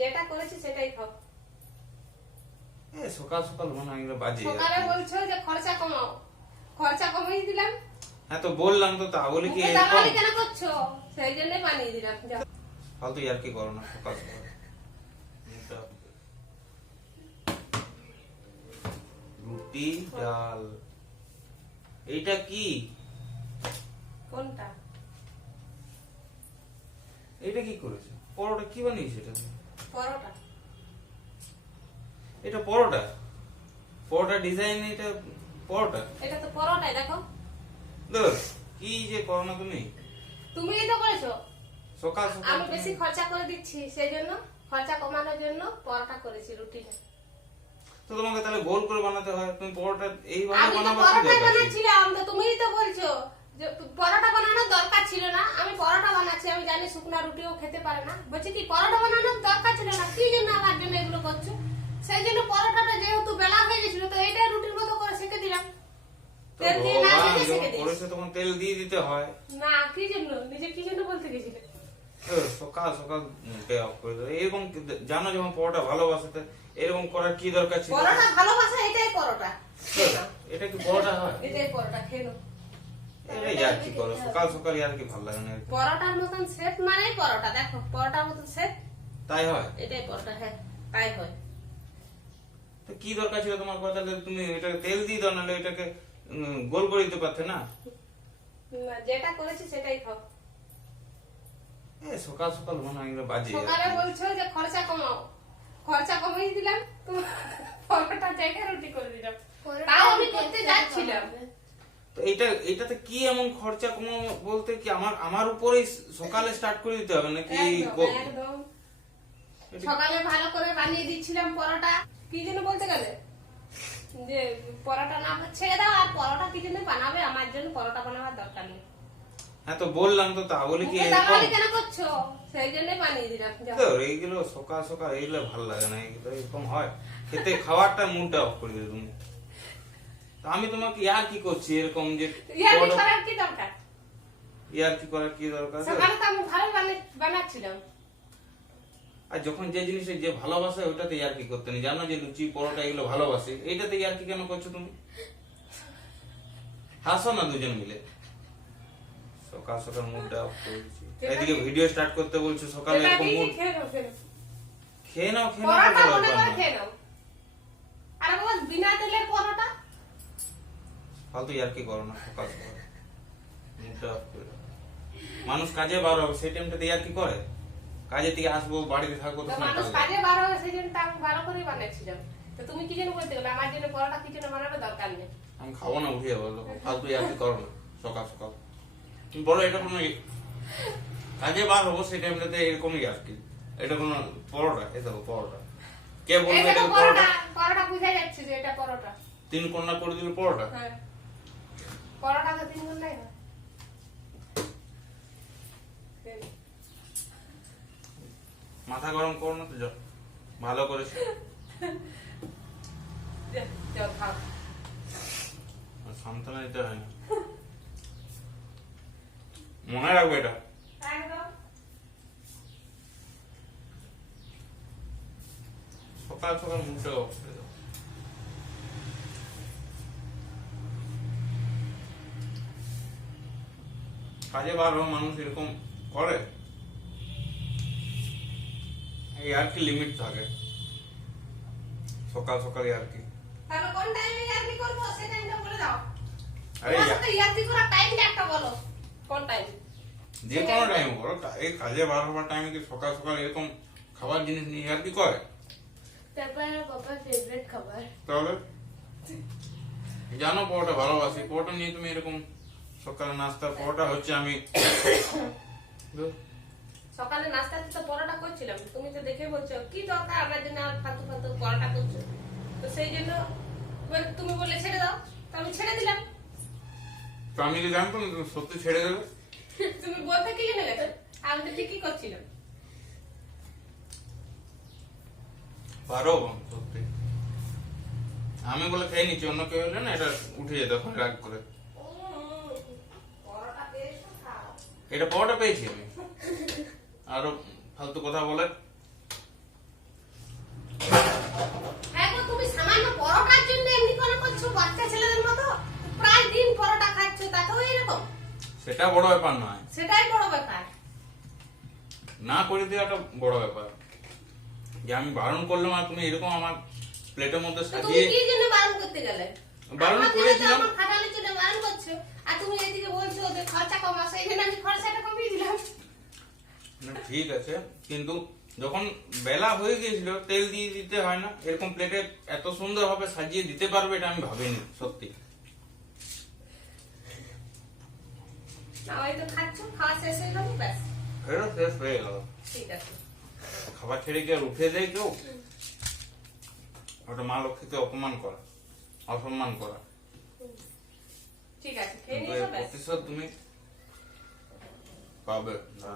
যেটা করেছি সেটাই খাও। সকাল সকাল মনে হয় বাজে। সকালে বলছো যে খরচা কমাও, খরচা কমিয়ে দিলাম। হ্যাঁ তো বললাম তো, তাহলে কি দালালি কেন করছো? সেই জন্যই বানিয়ে দিলাম। ফালতু আর কি করো না সকাল সকাল। রুটি ডাল, এইটা কি? কোনটা? এটা কি করেছে? পরোটা কি বানিয়েছে? এটা পরোটা। এটা পরোটা, পরোটা ডিজাইন, এটা পরোটা। এটা তো পরোটাই, দেখো। দেখো কি যে করো না তুমি। তুমিই তো করেছো। সকাল সকাল আমি বেশি খরচা করে দিচ্ছি, সেই জন্য খরচা কমানোর জন্য পরোটা করেছি, রুটিটা। তো তোমাকে তাহলে গোল করে বানাতে হয়। তুমি পরোটা এইভাবে আমি তো বানাবো। পরোটা বানাচ্ছিলাম, তো তুমিই তো বলছো যে পরোটা বানানোর দরকার ছিল না। আমি পরোটা বানাচ্ছি, আমি জানি শুকনা রুটিও খেতে পারে না। বলছি কি পরোটা বানানোর দরকার ছিল না, কি জন্য আমার জন্য এগুলো করছো? সেই জন্য পরোটাটা যেহেতু বেলা হয়ে গেছিল, তো এইটা রুটির মতো করে সেঁকে দিলাম। তেল দিয়ে না সেঁকে সেঁকে দিয়েছি। তখন তেল দিয়ে দিতে হয় না, কি জন্য? নিজে কি জন্য বলতে গেছিলে? সকাল সকাল মুখে অফ করে দাও। এরকম জানো যখন পরোটা ভালোবাসে, এরকম করার কি দরকার ছিল? পরোটা ভালোবাসা, এটাই পরোটা। এটা কি পরোটা হয়? এটাই পরোটা, খেয়ে নাও। এটা ইয়ার কি করো সকাল সকাল, ইয়ার কি ভালো লাগে না। পরোটার মতন শেপ মানে পরোটা, দেখো পরোটার মতন শেপ, তাই হয়? এটাই পরোটা। হ্যাঁ, তাই হয়। তো কি দরকার ছিল তোমার কথা? তুমি এটাকে তেল দিয়ে দাও, নাহলে এটাকে গোল করে দিতে পারতে না? যেটা করেছি সেটাই খাও। সকাল সকাল মনে হয় বাজে। সকালে বলছো যে খরচা কমাও, খরচা কমিয়ে দিলাম, তো পরোটা জায়গায় রুটি করে দিলাম। তাও আমি করতে যাচ্ছিলাম। তো এটাতে কি এমন খরচা কমাবো বলতে কি আমার উপরেই সকালে স্টার্ট করে দিতে হবে নাকি? একদম সকালে ভালো করে বানিয়ে দিচ্ছিলাম পরোটা। কি জন্য বলতে গেলে যে পরোটা না ছেড়ে দাও, আর পরোটা কি জন্য বানাবে? আমার জন্য পরোটা বানাবার দরকার নেই। হ্যাঁ তো বললাম তো, তাহলে কি দালালি কেন করছো? সেই জন্যই বানিয়ে দিলাম। এইগুলো সকাল সকাল এইগুলো ভালো লাগে না। এগুলো এরকম হয় খেতে, খাওয়ারটা মুডটা অফ করে দিলে তুমি। আমি তোমাকে ইয়ার কি করছি এরকম যে ইয়ার কি করার কি দরকার? ইয়ার কি করার কি দরকার? সকালে তো আমি ভালো বানাচ্ছিলাম। আর যখন যে জিনিসে যে ভালোবাসে ওটাতে ইয়ার কি করতে নেই। জানো যে লুচি পরোটা এগুলো ভালোবাসে, এইটাতে ইয়ার কি কেন করছো তুমি? হাসো না দুজন মিলে। সকাল সকাল মুডটা অফ করে দিচ্ছি। এদিকে ভিডিও স্টার্ট করতে বলছো সকালে, এরকম মুড। খেয়ে নাও পরোটা মনে করে খেয়ে নাও। আর বাবা বিনা তেলের পরোটা। ফালতু ইয়ার কি করো না সকাল সকাল, মুডটা অফ করে দাও। মানুষ কাজে বার হবে, সেই টাইমটাতে ইয়ার কি করে? কাজে থেকে আসবো, বাড়িতে থাকবো, তো মানুষ কাজে বার হবে, সেই জন্য আমি ভালো করেই বানাচ্ছিলাম। তো তুমি কি জন্য বলতে গেলে আমার জন্য পরোটা কি জন্য বানানোর দরকার নেই? আমি খাবো না, উঠে যাবো। ফালতু ইয়ার কি করো না সকাল সকাল। তুমি বলো এটা কোনো কাজে বার হবো, সেই টাইমটাতে এরকমই আর কি। এটা কোনো পরোটা? এ দেখো পরোটা। কে বলবে এটা পরোটা? পরোটা বুঝা যাচ্ছে যে এটা পরোটা। 3 কোণা করে দিলে পরোটা? হ্যাঁ, পরোটা তো 3 কোণাই হয়। মাথা গরম করো না তো, ভালো করেছে। যাও খাও। সান্ত্বনা দিতে হয় না, মনে রাখবে এটা। একদম সকাল সকাল মুখটা অফ করে দাও। কাজে বার হওয়া মানুষ এরকম করে? এই আর কি লিমিট থাকে সকাল সকাল আর কি। তাহলে কোন টাইমে ইয়ার্কি করব সেই টাইমটা বলে দাও। আরে ইয়ার্কি করার টাইমটা একটা বলো, কোন টাইম? যে কোনো টাইম করো, এই কাজে বার হওয়ার টাইমে কি সকাল সকাল এরকম খাবার জিনিস নিয়ে আর কি করে? তারপরে বাবার ফেভারিট খাবার। তাহলে জানো পরোটা ভালোবাসি, পরোটা নিয়ে তুমি এরকম সকালে নাস্তার পরোটা হচ্ছে আমি সকালে নাস্তাতে তো পরোটা করছিলাম, তুমি তো দেখে বলছো কি দরকার আমার জন্য আর ফালতু ফালতু পরোটা করছো। তো সেই জন্য তুমি বললে ছেড়ে দাও, তো আমি ছেড়ে দিলাম। তো আমি কি জানতাম তুমি সত্যি ছেড়ে দেবে? তুমি বলতে কি জেনে গেছো? আমি তো ঠিকই করছিলাম। পারো সত্যি। আমি বলে খেয়ে নিচ্ছি, অন্য কেউ হলে না এটা উঠে যেত ওখানে রাগ করে। পরোটা পেয়েছো, খাও। এটা পরোটা পেয়েছি আমি। আরো ফালতু কথা বলে সেটা বড় ব্যাপার নয়, সেটাই বড় ব্যাপার। না করে দেওয়াটা বড় ব্যাপার। যে আমি বারণ করলাম আর তুমি এরকম আমার প্লেটের মধ্যে তো তুমি সাজিয়ে কি জন্য বারণ করতে গেলে? বারণ আমার করেছিলাম। আমার খাটালের জন্য বারণ করছো, আর তুমি এদিকে বলছো যে খরচা কম আসে, এই জন্য আমি খরচাটা কমিয়ে দিলাম। না, ঠিক আছে, কিন্তু যখন বেলা হয়ে গিয়েছিল তেল দিয়ে দিতে হয় না? এরকম প্লেটে এত সুন্দর ভাবে সাজিয়ে দিতে পারবে এটা আমি ভাবিনি সত্যি। না ওই তো খাচ্ছ, খাওয়া শেষ হয়ে গেল, ব্যাস এটা শেষ হয়ে গেল। ঠিক আছে। খাবার ছেড়ে কি আর উঠে দেয় কেউ? ওটা মা লক্ষ্মীকে অপমান করা, অসম্মান করা। ঠিক আছে, খেয়ে কিন্তু নিয়েছো, এর ব্যাস। প্রতিশোধ তুমি পাবে না।